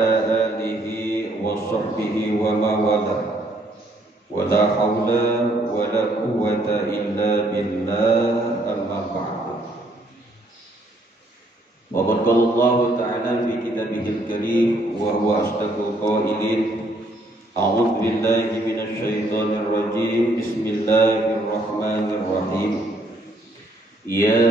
ala alihi wa sahbihi wa mawalah. Wa la hawla wa la quwwata illa billah, amma ba'du. Wa qala Allah ta'ala fi kitabihil karim wa huwa asdaqul qailin. A'udzu billahi minasy syaithanir rajim. Bismillahirrahmanirrahim. Ya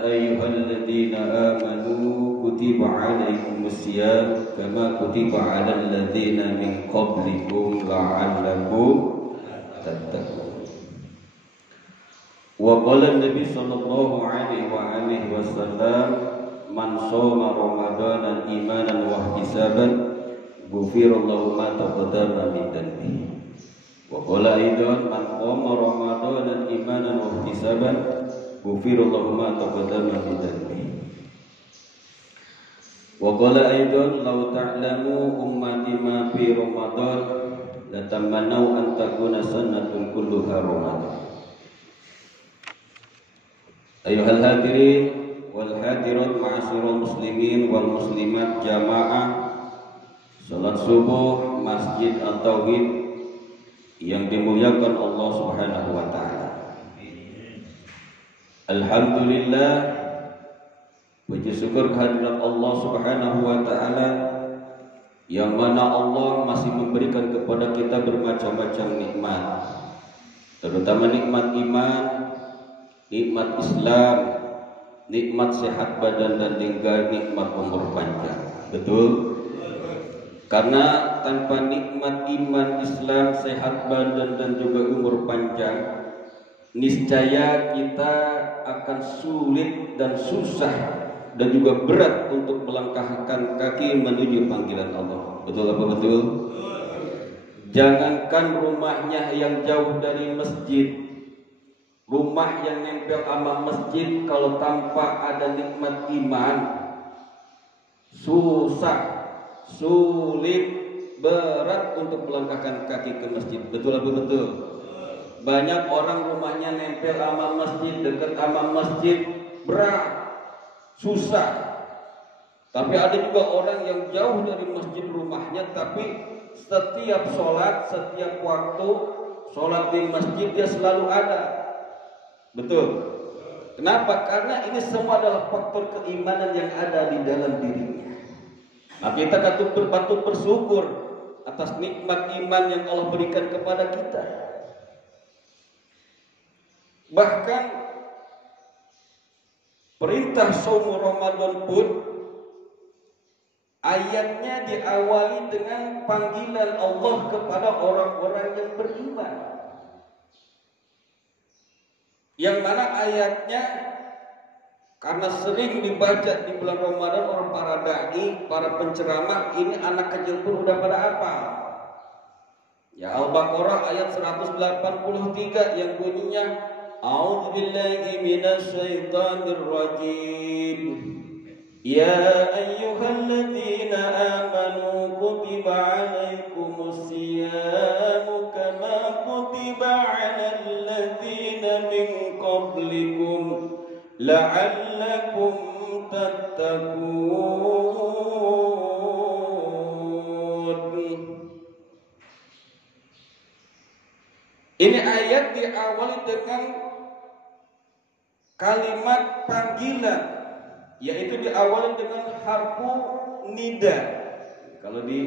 ayyuhalladzina amanu kutiba 'alaikumus syiyam kama kutiba 'alal ladzina min qablikum la'allakum tattaqun. Wa qala an-nabi sallallahu alaihi wa alihi wasallam man shoma ramadhana imanan wa ihtisaban ghufira lahu ma taqaddama min dhanbihi. Wa qala aidan man qama ramadhana imanan wa ihtisaban ghufira lahu ma taqaddama min dhanbihi. Wa qala aidan law ta'lamu ummati ma fi ramadhan latamannau an takuna sanatun kulluha ramadan. Ayuhal hadirin wal hadirat ma'asyiral muslimin wal muslimat jamaah salat subuh Masjid At-Tauhid yang dimuliakan Allah Subhanahu wa taala. Alhamdulillah, puji syukur kehadirat Allah Subhanahu wa taala yang mana Allah masih memberikan kepada kita bermacam-macam nikmat, terutama nikmat iman, nikmat Islam, nikmat sehat badan dan tinggal, nikmat umur panjang. Betul? Karena tanpa nikmat iman, Islam, sehat badan dan juga umur panjang, niscaya kita akan sulit dan susah dan juga berat untuk melangkahkan kaki menuju panggilan Allah. Betul apa betul? Jangankan rumahnya yang jauh dari masjid, rumah yang nempel sama masjid, kalau tanpa ada nikmat iman, susah, sulit, berat untuk melangkahkan kaki ke masjid. Betul apa betul? Banyak orang rumahnya nempel sama masjid, dekat sama masjid, berat, susah. Tapi ada juga orang yang jauh dari masjid rumahnya, tapi setiap sholat, setiap waktu sholat di masjid dia selalu ada. Betul? Kenapa? Karena ini semua adalah faktor keimanan yang ada di dalam dirinya. Nah, kita patut bersyukur atas nikmat iman yang Allah berikan kepada kita. Bahkan perintah shaum Ramadan pun ayatnya diawali dengan panggilan Allah kepada orang-orang yang beriman. Yang mana ayatnya karena sering dibaca di bulan Ramadan oleh para dai, para penceramah, ini anak kecil pun udah pada apa? Ya, Al-Baqarah ayat 183 yang bunyinya A'udzu billahi minasy syaithanir rajim. Ya ayyuhalladzina amanu kutiba 'alaikumus syiyamu kama kutiba 'alal ladzina min qablikum la'allakum tattaqun. Ini ayat diawali dengan kalimat panggilan, yaitu diawali dengan harfu nida. Kalau di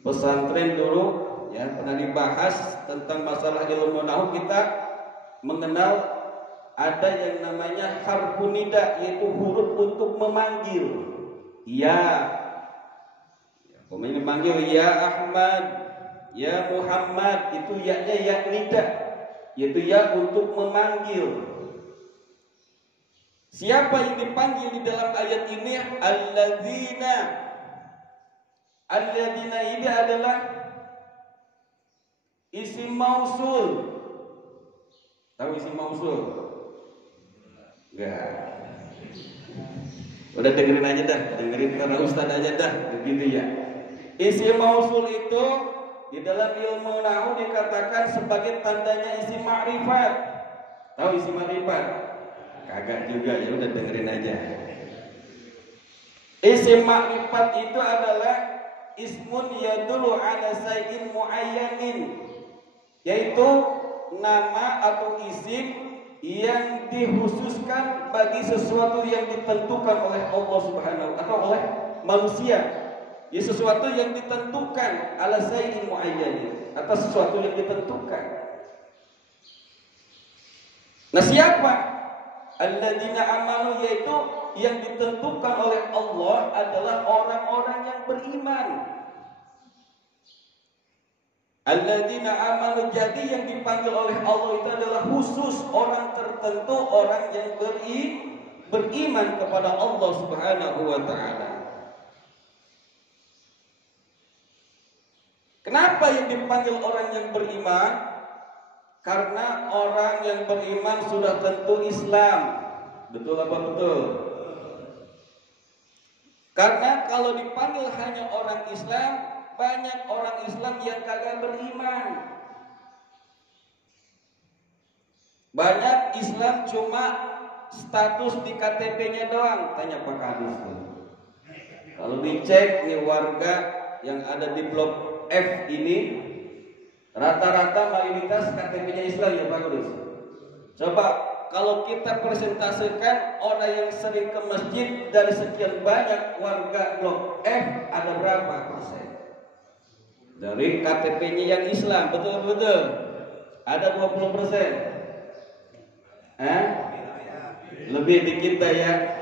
pesantren dulu ya pernah dibahas tentang masalah ilmu nahwu, kita mengenal ada yang namanya harfu nida, yaitu huruf untuk memanggil. Ya, pemain memanggil ya Ahmad, ya Muhammad, itu ya-nya ya nida, yaitu ya untuk memanggil. Siapa yang dipanggil di dalam ayat ini? Alladzina. Alladzina ini adalah isim mausul. Tahu isim mausul? Enggak. Udah dengerin aja dah, dengerin karena ustaz aja dah, begitu ya. Isim mausul itu di dalam ilmu nahwu dikatakan sebagai tandanya isim ma'rifat. Tahu isim ma'rifat? Kagak juga, ya udah dengerin aja. Isim ma'rifat itu adalah ismun yadullu ala syai'in muayyanin, yaitu nama atau isim yang dikhususkan bagi sesuatu yang ditentukan oleh Allah Subhanahu atau oleh manusia. Ya, sesuatu yang ditentukan ala syai'in muayyanin, atas sesuatu yang ditentukan. Nah, siapa? Alladzina amanu, yaitu yang ditentukan oleh Allah adalah orang-orang yang beriman. Alladzina amanu, jadi yang dipanggil oleh Allah itu adalah khusus orang tertentu, orang yang beriman kepada Allah Subhanahu wa taala. Kenapa yang dipanggil orang yang beriman? Karena orang yang beriman sudah tentu Islam. Betul apa betul? Karena kalau dipanggil hanya orang Islam, banyak orang Islam yang kagak beriman. Banyak Islam cuma status di KTP-nya doang. Tanya Pak Kadis tuh. Kalau dicek nih warga yang ada di blok F ini, rata-rata mayoritas KTP-nya Islam ya Pak Kadis. Coba kalau kita presentasikan orang yang sering ke masjid dari sekian banyak warga blok F, ada berapa persen? Dari KTP-nya yang Islam, betul-betul ada 20%. Lebih dikit ya.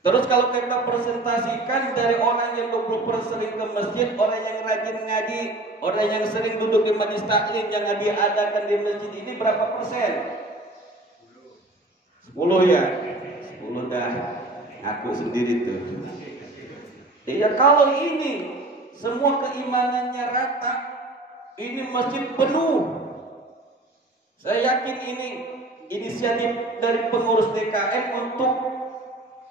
Terus kalau kita presentasikan dari orang yang 20% sering ke masjid, orang yang rajin ngaji, orang yang sering duduk di majelis taklim yang diadakan di masjid ini berapa persen? 10 ya? 10 dah. Aku sendiri tuh. Ya kalau ini semua keimanannya rata, ini masjid penuh. Saya yakin ini inisiatif dari pengurus DKM untuk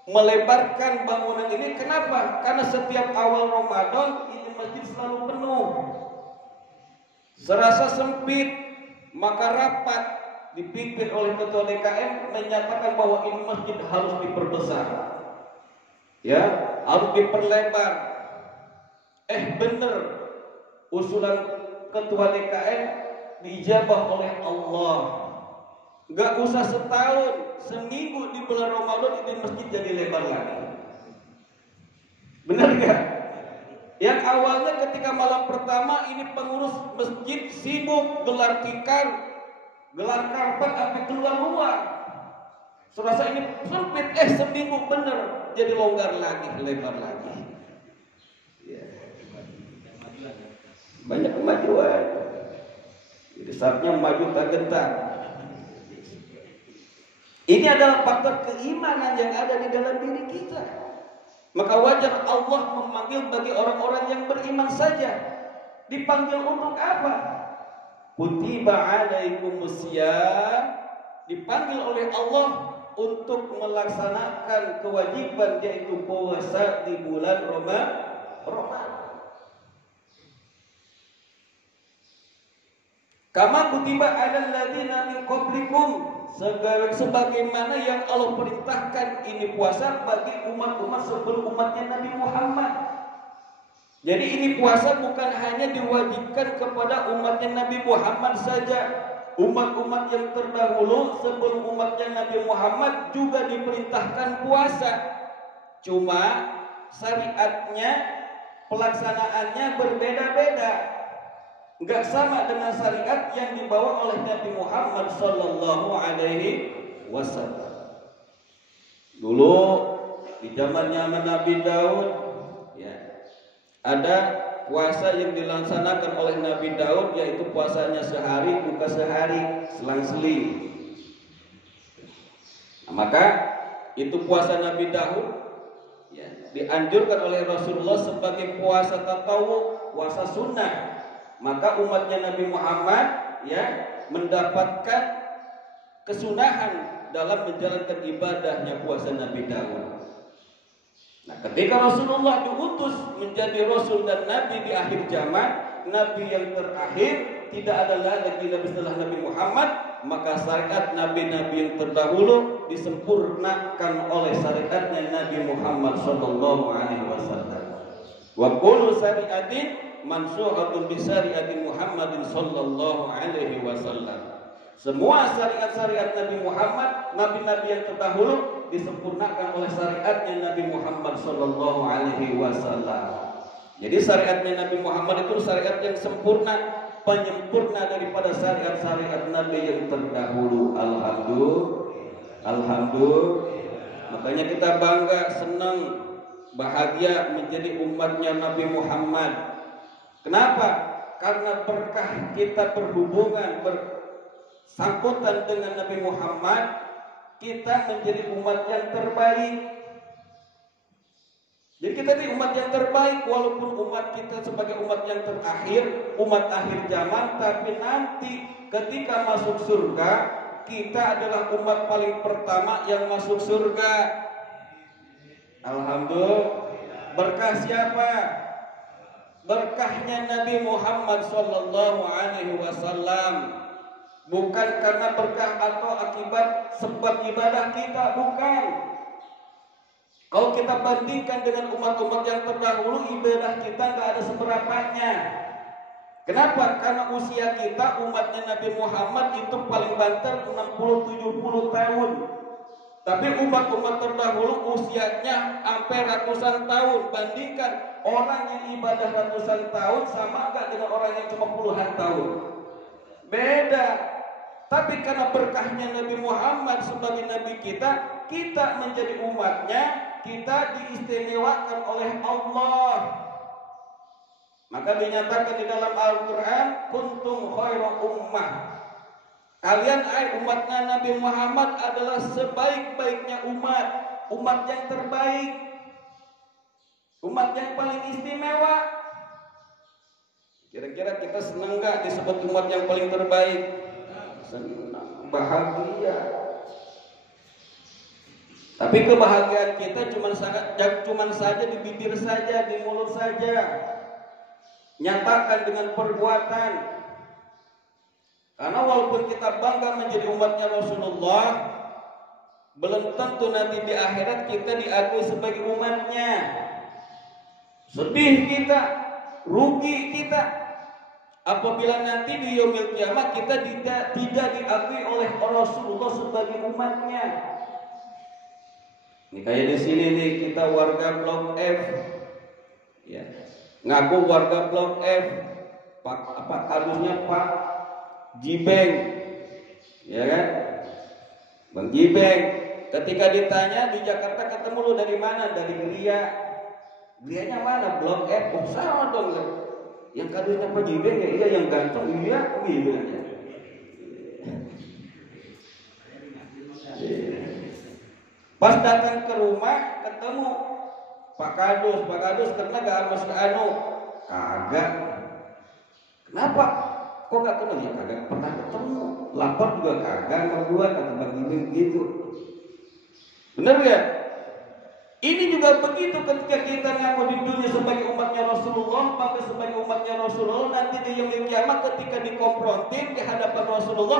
melebarkan bangunan ini. Kenapa? Karena setiap awal Ramadan ini masjid selalu penuh. Serasa sempit, maka rapat dipimpin oleh ketua DKM menyatakan bahwa ini masjid harus diperbesar, ya, harus diperlebar. Bener, usulan ketua DKM diijabah oleh Allah. Gak usah setahun, seminggu di bulan Ramadan itu masjid jadi lebar lagi. Benar gak? Yang awalnya ketika malam pertama ini pengurus masjid sibuk gelar tikar, gelar karpet sampai keluar luar. Serasa ini sempit, seminggu bener jadi longgar lagi, lebar lagi. Banyak kemajuan. Jadi saatnya maju tak gentar. Ini adalah faktor keimanan yang ada di dalam diri kita. Maka wajar Allah memanggil bagi orang-orang yang beriman saja. Dipanggil untuk apa? Kutiba alaikumusiyam, dipanggil oleh Allah untuk melaksanakan kewajiban yaitu puasa di bulan Ramadan. Kama kutiba alal ladzina min qablikum, sebagaimana yang Allah perintahkan ini puasa bagi umat-umat sebelum umatnya Nabi Muhammad. Jadi ini puasa bukan hanya diwajibkan kepada umatnya Nabi Muhammad saja. Umat-umat yang terdahulu sebelum umatnya Nabi Muhammad juga diperintahkan puasa. Cuma syariatnya, pelaksanaannya berbeda-beda. Enggak sama dengan syariat yang dibawa oleh Nabi Muhammad sallallahu alaihi wasallam. Dulu di zamannya Nabi Daud, ya, ada puasa yang dilaksanakan oleh Nabi Daud, yaitu puasanya sehari buka sehari, selang-seling. Nah, maka itu puasa Nabi Daud, ya, dianjurkan oleh Rasulullah sebagai puasa tatawu, puasa sunnah. Maka umatnya Nabi Muhammad, ya, mendapatkan kesunahan dalam menjalankan ibadahnya puasa Nabi Daud. Nah, ketika Rasulullah diutus menjadi Rasul dan Nabi di akhir zaman, Nabi yang terakhir, tidak ada lagi Nabi setelah Nabi Muhammad, maka syariat Nabi-Nabi yang terdahulu disempurnakan oleh syariatnya Nabi Muhammad sallallahu alaihi wasallam. Wa kullu syari'atin mansuhatun bi syari'ati Muhammadin sallallahu alaihi wasallam. Semua syariat-syariat Nabi Muhammad, nabi-nabi yang terdahulu disempurnakan oleh syariatnya Nabi Muhammad sallallahu alaihi wasallam. Jadi syariatnya Nabi Muhammad itu syariat yang sempurna, penyempurna daripada syariat-syariat Nabi yang terdahulu. Alhamdulillah. Makanya kita bangga, senang, bahagia menjadi umatnya Nabi Muhammad. Kenapa? Karena berkah kita berhubungan, bersangkutan dengan Nabi Muhammad, kita menjadi umat yang terbaik. Jadi kita ini umat yang terbaik, walaupun umat kita sebagai umat yang terakhir, umat akhir zaman, tapi nanti ketika masuk surga, kita adalah umat paling pertama yang masuk surga. Alhamdulillah. Berkah siapa? Berkahnya Nabi Muhammad sallallahu alaihi wasallam. Bukan karena berkah atau akibat sebab ibadah kita, bukan. Kalau kita bandingkan dengan umat-umat yang terdahulu, ibadah kita nggak ada seberapanya. Kenapa? Karena usia kita umatnya Nabi Muhammad itu paling banter 60-70 tahun. Tapi umat-umat terdahulu usianya sampai ratusan tahun. Bandingkan orang yang ibadah ratusan tahun sama nggak dengan orang yang cuma puluhan tahun? Beda. Tapi karena berkahnya Nabi Muhammad sebagai Nabi kita, kita menjadi umatnya, kita diistimewakan oleh Allah. Maka dinyatakan di dalam Al-Quran, kuntum khairu ummah. Kalian umatnya Nabi Muhammad adalah sebaik-baiknya umat, umat yang terbaik, umat yang paling istimewa. Kira-kira kita senang gak disebut umat yang paling terbaik? Senang, bahagia. Tapi kebahagiaan kita cuma saja di bibir saja, di mulut saja. Nyatakan dengan perbuatan. Karena walaupun kita bangga menjadi umatnya Rasulullah, belum tentu nanti di akhirat kita diakui sebagai umatnya. Sedih kita, rugi kita apabila nanti di yaumil kiamat kita tidak diakui oleh Rasulullah sebagai umatnya. Ini kayak di sini nih, kita warga Blok F, ya, ngaku warga Blok F, kadusnya Pak Jibeng, ya kan, Bang Jibeng. Ketika ditanya di Jakarta ketemu lu dari mana? Dari Gria. Grianya mana? Blok F. Oh sama dong. Yang kadusnya Pak Jibeng ya, iya yang ganteng, iya, gitu aja. Pas datang ke rumah ketemu Pak Kadus karena gak masuk kagak. Kenapa? Kok gak kenal? Ya kagak pernah ketemu. Lapor juga kagak sama gua, kata Bang Ibing gitu. Bener ya? Ini juga begitu ketika kita ngaku di dunia sebagai umatnya Rasulullah, maka sebagai umatnya Rasulullah nanti di yaumil kiamat ketika dikonfrontir di hadapan Rasulullah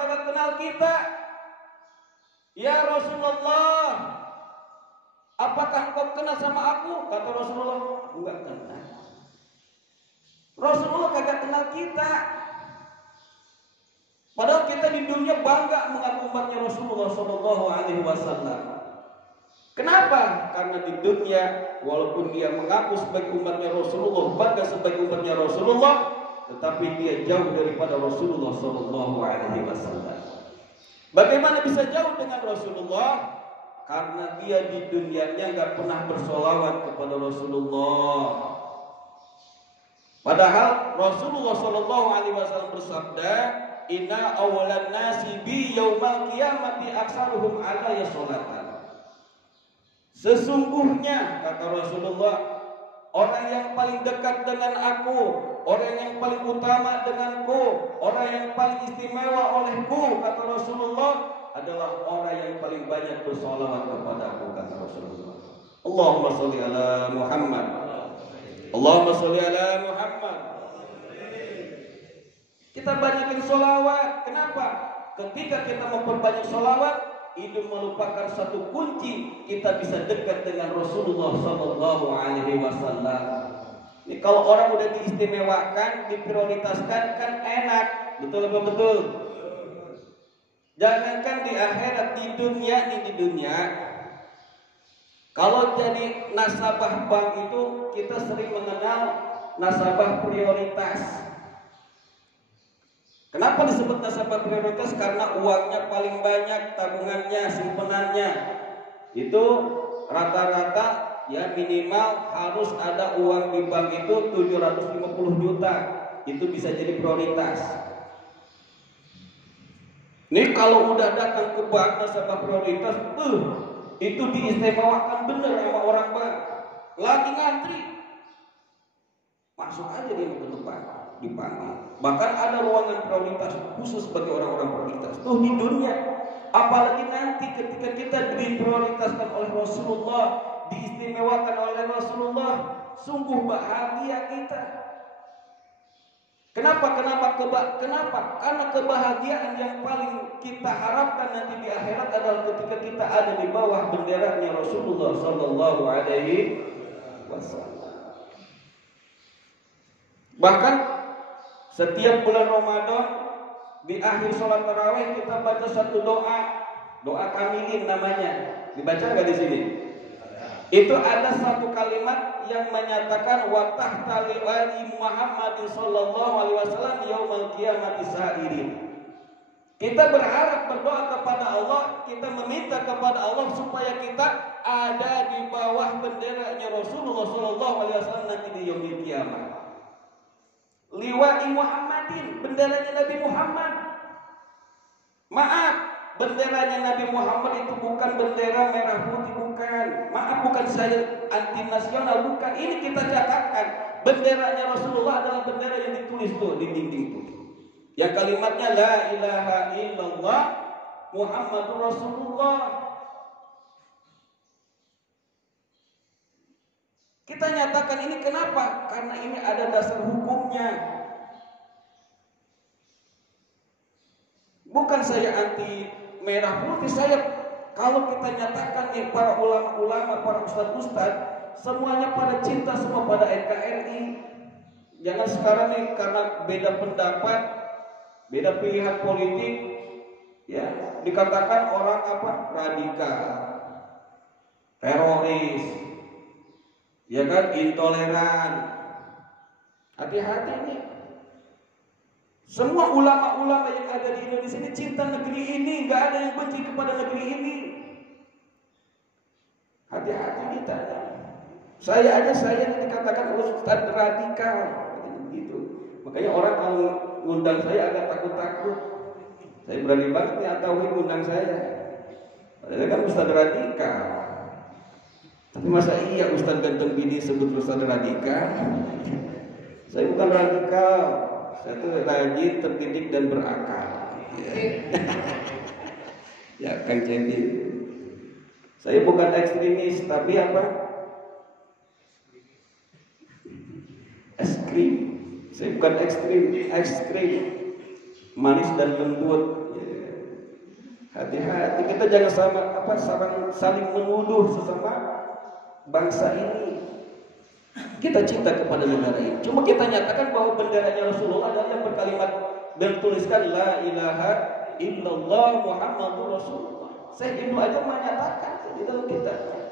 kagak kenal kita. Ya Rasulullah, apakah engkau kenal sama aku? Kata Rasulullah, enggak kenal. Rasulullah kagak kenal kita. Padahal kita di dunia bangga mengaku umatnya Rasulullah Shallallahu Alaihi Wasallam. Kenapa? Karena di dunia walaupun dia mengaku sebagai umatnya Rasulullah, bangga sebagai umatnya Rasulullah, tetapi dia jauh daripada Rasulullah Shallallahu Alaihi Wasallam. Bagaimana bisa jauh dengan Rasulullah? Karena dia di dunianya nggak pernah bersolawat kepada Rasulullah. Padahal Rasulullah Shallallahu Alaihi Wasallam bersabda, Inna awalan nasi bi yaumal qiyamati aksaruhum alaiya sholatan. Sesungguhnya kata Rasulullah, orang yang paling dekat dengan aku, orang yang paling utama denganku, orang yang paling istimewa olehku, kata Rasulullah, adalah orang yang paling banyak bersolawat kepadaku, kata Rasulullah. Allahumma sholli ala Muhammad. Allahumma sholli ala Muhammad. Kita banyakin sholawat. Kenapa? Ketika kita memperbanyak sholawat, itu merupakan satu kunci kita bisa dekat dengan Rasulullah Sallallahu Alaihi Wasallam. Ini kalau orang udah diistimewakan, diprioritaskan kan enak, betul apa betul? Jangankan di akhirat, di dunia. Kalau jadi nasabah bank itu kita sering mengenal nasabah prioritas. Kenapa disebut nasabah prioritas? Karena uangnya paling banyak, tabungannya, simpenannya itu rata-rata ya minimal harus ada uang di bank itu 750 juta. Itu bisa jadi prioritas. Nih kalau udah datang ke bank nasabah prioritas, itu diistimewakan bener sama orang bank. Lagi ngantri, masuk aja dia ke depan, dipanggil. Bahkan ada ruangan prioritas khusus bagi orang-orang prioritas. Tuh di dunia. Apalagi nanti ketika kita diprioritaskan oleh Rasulullah, diistimewakan oleh Rasulullah, sungguh bahagia kita. Kenapa? Karena kebahagiaan yang paling kita harapkan nanti di akhirat adalah ketika kita ada di bawah benderanya Rasulullah Sallallahu Alaihi Wasallam. Bahkan setiap bulan Ramadan di akhir sholat tarawih kita baca satu doa kamilin namanya. Dibaca nggak di sini? Itu ada satu kalimat yang menyatakan wa tahta liwani Muhammadin sallallahu alaihi wasallam yaumal qiyamati sa'irin. Kita berharap berdoa kepada Allah, kita meminta kepada Allah supaya kita ada di bawah benderanya Rasulullah sallallahu alaihi wasallam nanti di yaumil qiyamah. Liwani Muhammadin, benderanya Nabi Muhammad. Maaf, benderanya Nabi Muhammad itu bukan bendera merah putih, bukan. Maaf, bukan saya anti nasional, bukan. Ini kita catatkan. Benderanya Rasulullah adalah bendera yang ditulis tuh di dinding itu. Yang kalimatnya la ilaha illallah Muhammadur Rasulullah. Kita nyatakan ini kenapa? Karena ini ada dasar hukumnya. Bukan saya anti merah putih, saya kalau kita nyatakan nih para ulama-ulama, para ustadz-ustadz, semuanya pada cinta semua pada NKRI. Jangan sekarang nih karena beda pendapat, beda pilihan politik, ya dikatakan orang apa? Radikal, teroris, ya kan, intoleran. Hati-hati nih. Semua ulama-ulama yang ada di Indonesia ini cinta negeri ini, nggak ada yang benci kepada negeri ini. Hati-hati kita. Saya dikatakan ustadz radikal, gitu. Makanya orang kalau ngundang saya agak takut-takut. Saya berani banget nih atau ngundang saya. Padahal kan ustadz radikal. Tapi masa iya ustadz ganteng bini sebut ustadz radikal? Saya bukan radikal. Saya itu rajin, terdidik dan berakal. Ya Kang Cendi. Saya bukan ekstremis, tapi apa? Es krim. Saya bukan ekstrim. Manis dan lembut. Hati-hati, kita jangan saling menuduh sesama bangsa ini. Kita cinta kepada negara ini. Cuma kita nyatakan bahwa benderanya Rasulullah adalah yang berkalimat bertuliskan la ilaha illallah Muhammadur Rasulullah. Saya itu aja menyatakan di dalam kitabnya.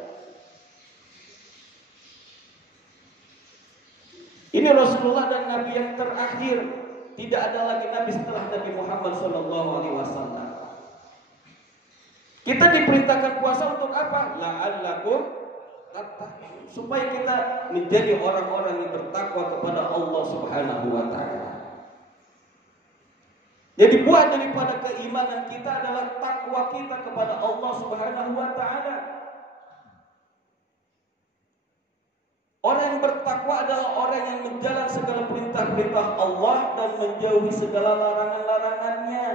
Ini Rasulullah dan Nabi yang terakhir. Tidak ada lagi Nabi setelah Nabi Muhammad SAW. Kita diperintahkan puasa untuk apa? La'allakum supaya kita menjadi orang-orang yang bertakwa kepada Allah Subhanahu wa taala. Jadi buah daripada keimanan kita adalah takwa kita kepada Allah Subhanahu wa taala. Orang yang bertakwa adalah orang yang menjalankan segala perintah-perintah Allah dan menjauhi segala larangan-larangannya.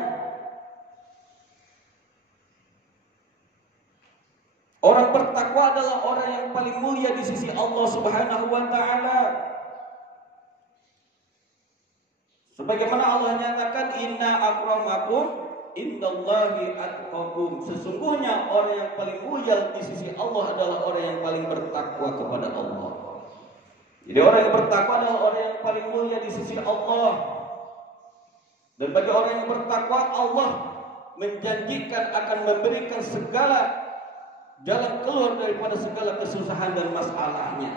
Orang bertakwa adalah orang yang paling mulia di sisi Allah Subhanahu wa taala. Sebagaimana Allah nyatakan inna akramakum indallahi atqakum. Sesungguhnya orang yang paling mulia di sisi Allah adalah orang yang paling bertakwa kepada Allah. Jadi orang yang bertakwa adalah orang yang paling mulia di sisi Allah. Dan bagi orang yang bertakwa, Allah menjanjikan akan memberikan segala jalan keluar daripada segala kesusahan dan masalahnya.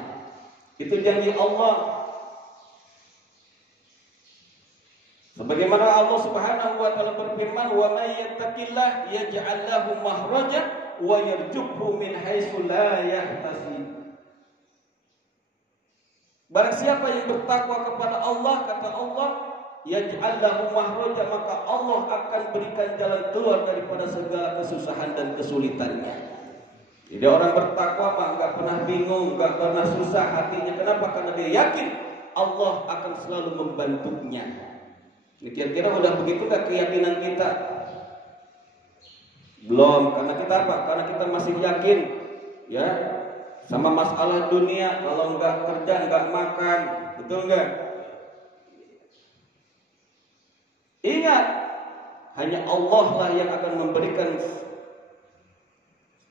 Itu janji Allah. Sebagaimana Allah Subhanahu wa taala berfirman, "Wa may yattaqillah yaj'al lahu makhraja wa yarzuqhu min haitsu la yahtasib." Barang siapa yang bertakwa kepada Allah, kata Allah, yaj'al lahu makhraja, maka Allah akan berikan jalan keluar daripada segala kesusahan dan kesulitannya. Jadi orang bertakwa mah enggak pernah bingung, enggak pernah susah hatinya. Kenapa? Karena dia yakin Allah akan selalu membantunya. Kira-kira udah begitu gak keyakinan kita? Belum, karena kita apa? Karena kita masih yakin ya sama masalah dunia. Kalau nggak kerja nggak makan, betul nggak? Ingat, hanya Allah lah yang akan memberikan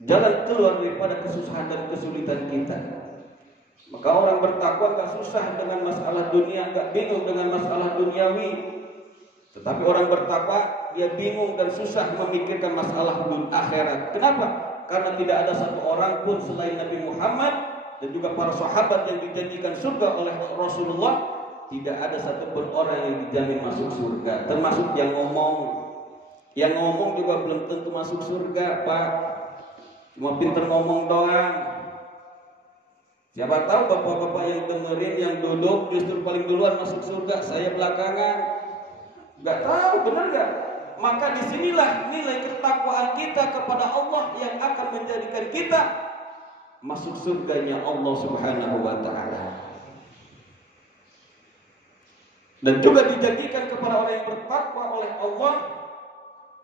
jalan keluar daripada kesusahan dan kesulitan kita. Maka orang bertakwa gak susah dengan masalah dunia, gak bingung dengan masalah duniawi. Tetapi orang bertakwa dia bingung dan susah memikirkan masalah akhirat. Kenapa? Karena tidak ada satu orang pun selain Nabi Muhammad dan juga para sahabat yang dijanjikan surga oleh Rasulullah, tidak ada satupun orang yang dijamin masuk surga. Termasuk yang ngomong. Yang ngomong juga belum tentu masuk surga, Pak. Cuma pinter ngomong doang. Siapa tahu bapak-bapak yang dengerin, yang duduk justru paling duluan masuk surga, saya belakangan. Gak tahu, benar gak? Maka disinilah nilai ketakwaan kita kepada Allah yang akan menjadikan kita masuk surganya Allah Subhanahu wa ta'ala. Dan juga dijanjikan kepada orang yang bertakwa oleh Allah,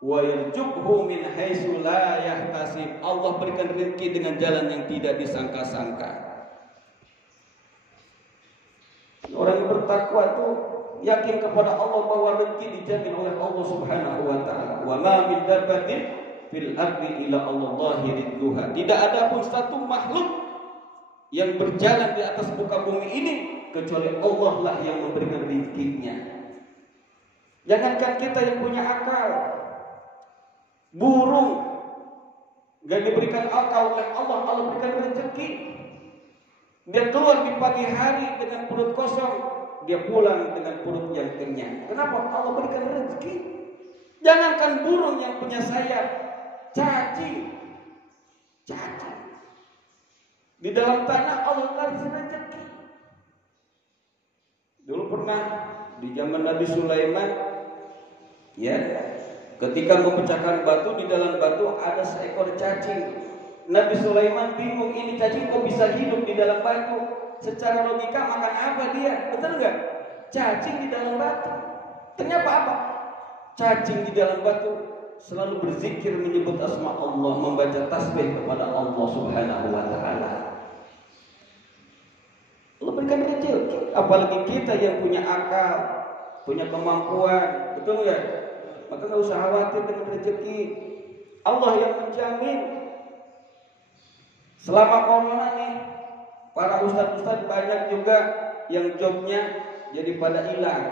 wa yarzuqhu min haitsu la yahtasib. Allah berikan rezeki dengan jalan yang tidak disangka-sangka. Orang yang bertakwa itu yakin kepada Allah bahwa rezeki dijamin oleh Allah Subhanahu wa ta'ala. Wa ma min dabbatin fil ardi illa Allahi rizquha. Tidak ada pun satu makhluk yang berjalan di atas muka bumi ini kecuali Allah lah yang memberikan rezekinya. Jangankan kita yang punya akal, burung gak diberikan akal oleh Allah, Allah berikan rezeki. Dia keluar di pagi hari dengan perut kosong, dia pulang dengan perut yang kenyang. Kenapa? Allah berikan rezeki. Jangankan burung yang punya sayap, cacing. Di dalam tanah Allah kasih rezeki. Dulu pernah di zaman Nabi Sulaiman, ya, ketika memecahkan batu, di dalam batu ada seekor cacing. Nabi Sulaiman bingung, ini cacing kok bisa hidup di dalam batu? Secara logika makan apa dia? Betul nggak? Cacing di dalam batu. Ternyata apa? Cacing di dalam batu selalu berzikir, menyebut asma Allah, membaca tasbih kepada Allah Subhanahu wa ta'ala. Allah berikan rezeki. Apalagi kita yang punya akal, punya kemampuan, betul nggak? Maka nggak usah khawatir dengan rezeki. Allah yang menjamin. Selama corona nih, para ustadz-ustadz banyak juga yang jobnya jadi pada hilang.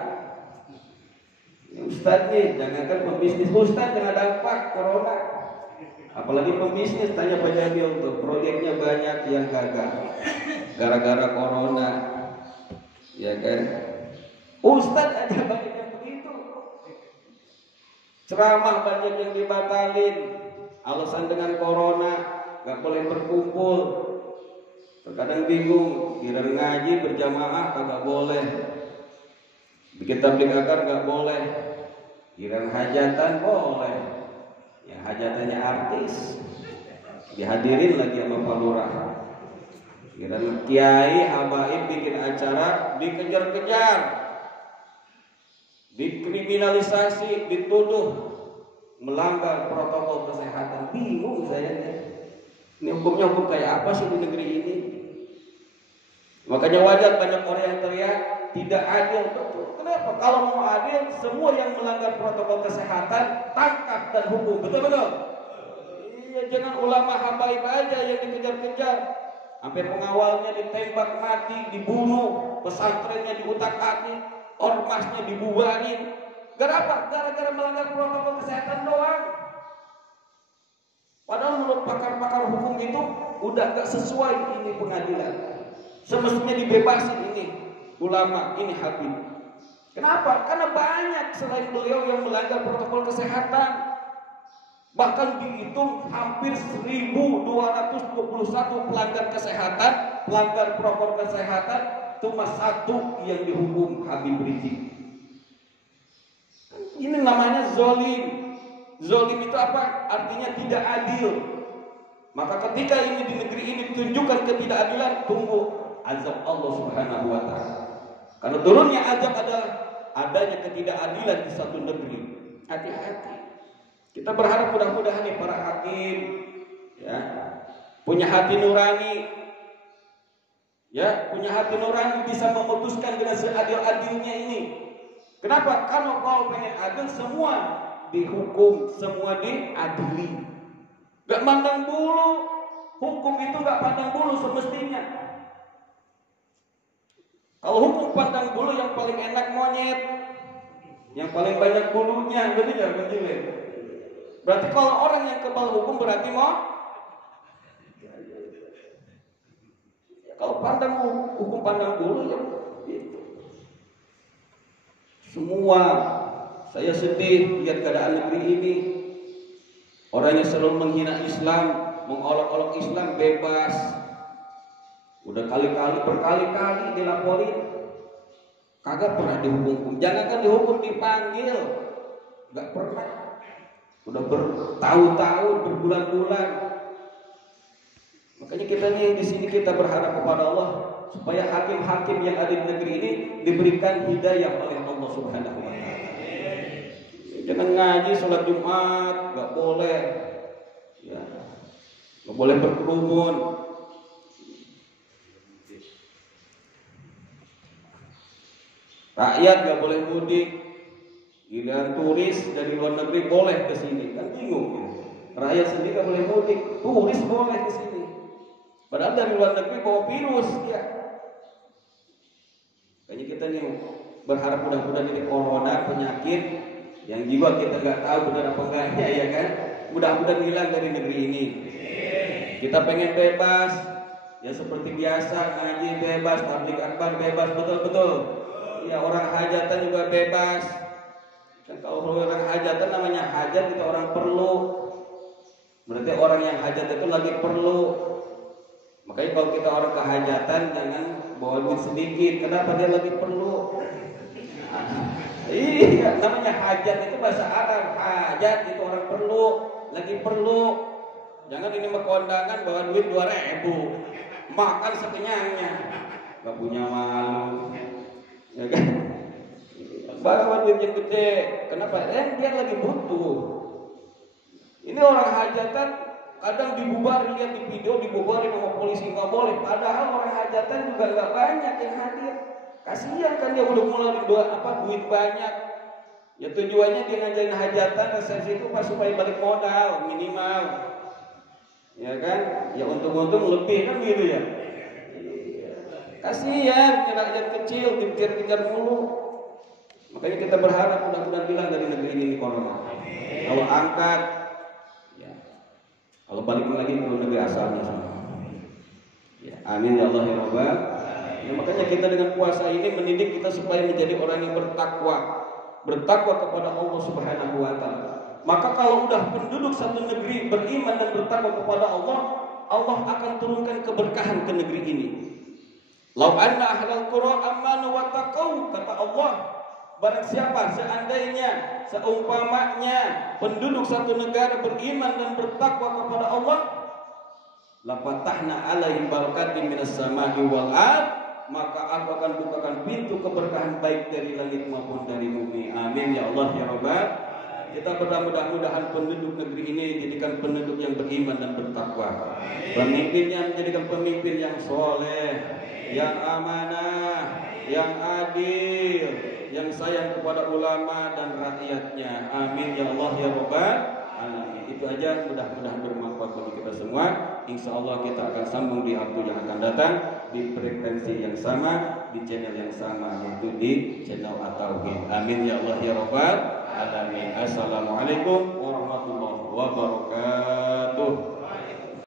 Ustadz nih, jangankan pembisnis, ustadz kena dampak corona. Apalagi pembisnis, tanya Pak Jamil tuh, proyeknya banyak yang gagal gara-gara corona, ya kan? Ustadz aja banyak yang begitu. Ceramah banyak yang dibatalin, alasan dengan corona. Gak boleh berkumpul. Terkadang bingung, kira ngaji berjamaah kagak boleh, bikin tabligh akar gak boleh, kira hajatan boleh, yang hajatannya artis dihadirin lagi sama Pak Lurah. Kira kiai habaib bikin acara dikejar-kejar, dikriminalisasi, dituduh melanggar protokol kesehatan. Bingung saya. Ini hukumnya hukum kayak apa sih di negeri ini? Makanya wajar banyak orang yang teriak tidak adil. Kenapa? Kalau mau adil, semua yang melanggar protokol kesehatan tangkap dan hukum. Betul-betul? Iya, jangan ulama habaib aja yang dikejar-kejar. Sampai pengawalnya ditembak mati, dibunuh, pesantrennya diutak-atik, ormasnya dibubarin. Gara-gara melanggar protokol kesehatan doang. Padahal menurut pakar-pakar hukum itu udah gak sesuai ini pengadilan. Semestinya dibebasin ini ulama, ini habib. Kenapa? Karena banyak selain beliau yang melanggar protokol kesehatan. Bahkan dihitung hampir 1.221 pelanggar kesehatan, pelanggar protokol kesehatan, cuma satu yang dihukum Habib Rizik. Ini namanya zolim. Zolim itu apa? Artinya tidak adil. Maka ketika ini di negeri ini tunjukkan ketidakadilan, tunggu azab Allah Subhanahu wa Ta'ala. Karena turunnya azab adalah adanya ketidakadilan di satu negeri. Hati-hati. Kita berharap mudah-mudahan nih para hakim ya punya hati nurani. Ya, punya hati nurani bisa memutuskan dengan seadil-adilnya ini. Kenapa? Karena kalau pengen adil semua dihukum, semua diadili. Gak pandang bulu. Hukum itu gak pandang bulu semestinya. Kalau hukum pandang bulu yang paling enak monyet, yang paling banyak bulunya, betul ya, betul. Berarti kalau orang yang kebal hukum berarti mau ya, kalau pandang hukum pandang bulu ya gitu. Semua saya sedih lihat keadaan negeri ini. Orang yang selalu menghina Islam, mengolok-olok Islam bebas. Udah berkali-kali dilaporin, kagak pernah dihukum. Jangankan dihukum, dipanggil, nggak pernah. Udah bertahun-tahun, berbulan-bulan. Makanya kita nih di sini kita berharap kepada Allah supaya hakim-hakim yang ada di negeri ini diberikan hidayah oleh Allah Subhanahu wa Ta'ala. Jangan ngaji sholat Jumat, nggak boleh, ya, nggak boleh berkerumun. Rakyat nggak boleh mudik. Giliran turis dari luar negeri boleh ke sini, kan bingung ya. Rakyat sendiri nggak boleh mudik, turis boleh ke sini. Padahal dari luar negeri bawa virus ya. Kayaknya kita nih berharap mudah-mudahan ini corona penyakit yang juga kita nggak tahu benar apa enggaknya ya kan. Mudah-mudahan hilang dari negeri ini. Kita pengen bebas, ya seperti biasa ngaji bebas, tabligh akbar bebas, betul-betul. Ya orang hajatan juga bebas. Dan kalau orang hajatan namanya hajat itu orang perlu. Berarti orang yang hajat itu lagi perlu. Makanya kalau kita orang kehajatan jangan bawa duit sedikit. Kenapa? Dia lagi perlu. Iya, namanya hajat itu bahasa Arab. Hajat itu orang perlu, lagi perlu. Jangan ini mau kondangan bawa duit 2.000, makan sekenyangnya, gak punya malu, ya kan? Bawa duit yang gede, kenapa? Dia lagi butuh. Ini orang hajatan kadang dibubarin, lihat di video dibubarin sama polisi, nggak boleh. Padahal orang hajatan juga nggak banyak yang hadir. Kasihan kan dia udah mulai duit banyak. Ya tujuannya dia ngajarin hajatan resepsi itu pas supaya balik modal minimal. Ya kan? Ya untung-untung lebih kan gitu ya. Kasihan rakyat kecil dikejar-kejar mulu. Makanya kita berharap mudah-mudahan hilang dari negeri ini corona. Kalau angkat, ya. Kalau balik lagi ke negeri asalnya sama. Ya, amin ya Allah ya Rabbal. Ya, makanya kita dengan puasa ini mendidik kita supaya menjadi orang yang bertakwa kepada Allah Subhanahu wa Ta'ala. Maka kalau udah penduduk satu negeri beriman dan bertakwa kepada Allah, Allah akan turunkan keberkahan ke negeri ini. Lau anna ahlal qura amanu wa taqaw, kata Allah, barang siapa seandainya seumpamanya penduduk satu negara beriman dan bertakwa kepada Allah, la fatahna alaihim barakatin minas samai wal ard, maka aku akan bukakan pintu keberkahan baik dari langit maupun dari bumi. Amin ya Allah ya Rabbal. Kita mudah-mudahan penduduk negeri ini dijadikan penduduk yang beriman dan bertakwa. Pemimpinnya menjadikan pemimpin yang soleh, yang amanah, yang adil, yang sayang kepada ulama dan rakyatnya. Amin ya Allah ya Rabbal alamin. Itu aja, mudah-mudahan bermanfaat bagi kita semua. Insya Allah kita akan sambung di waktu yang akan datang, di frekuensi yang sama, di channel yang sama, yaitu di channel At-Tauhid. Amin ya Allah ya Rabbal Alamin. Assalamualaikum warahmatullahi wabarakatuh.